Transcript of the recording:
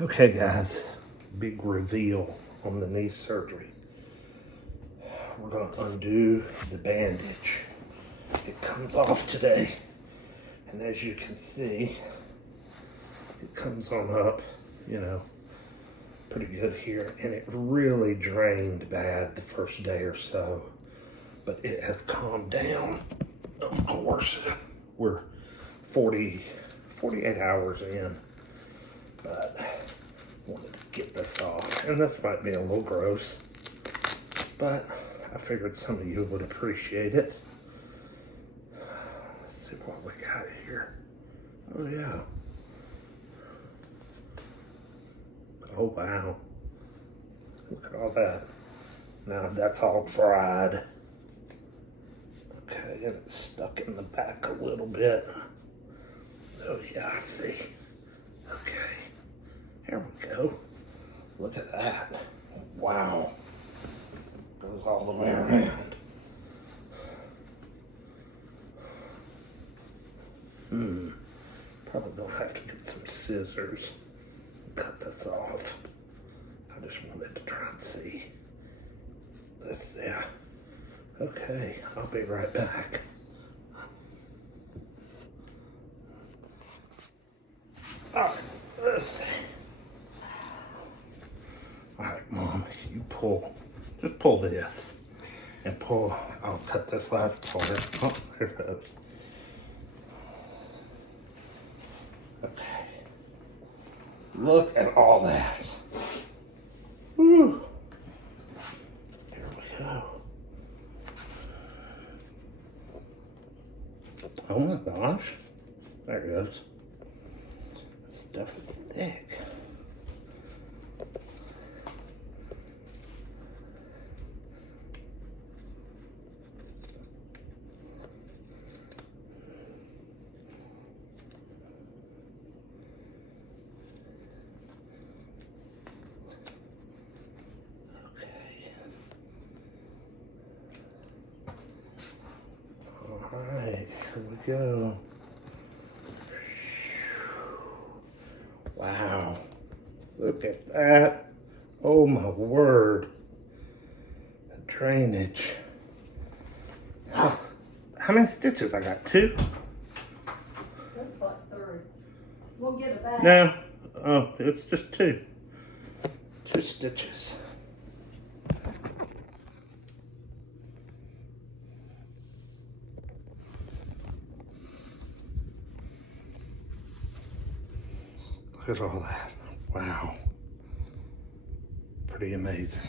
Okay guys, big reveal on the knee surgery. We're gonna undo the bandage. It comes off today, and as you can see, it comes on up, pretty good here, and it really drained bad the first day or so, but it has calmed down. Of course, we're 48 hours in, but wanted to get this off. And this might be a little gross, but I figured some of you would appreciate it. Let's see what we got here. Oh yeah. Oh wow. Look at all that. Now that's all dried. Okay, and it's stuck in the back a little bit. Oh yeah, I see. Okay. Here we go. Look at that. Wow. Goes all the way around. Probably gonna have to get some scissors and cut this off. I just wanted to try and see. Yeah. Okay, I'll be right back. Alright, let's see. Alright, Mom, you just pull this. And pull, I'll cut this last part. Oh, here it goes. Okay. Look at all that. Whew. Here we go. Oh my gosh. There it goes. This stuff is thick. Alright, here we go. Wow. Look at that. Oh my word. The drainage. How many stitches I got? 2? Looks like 3. We'll get it back. No. Oh, it's just 2. 2 stitches. Look at all that. Wow. Pretty amazing.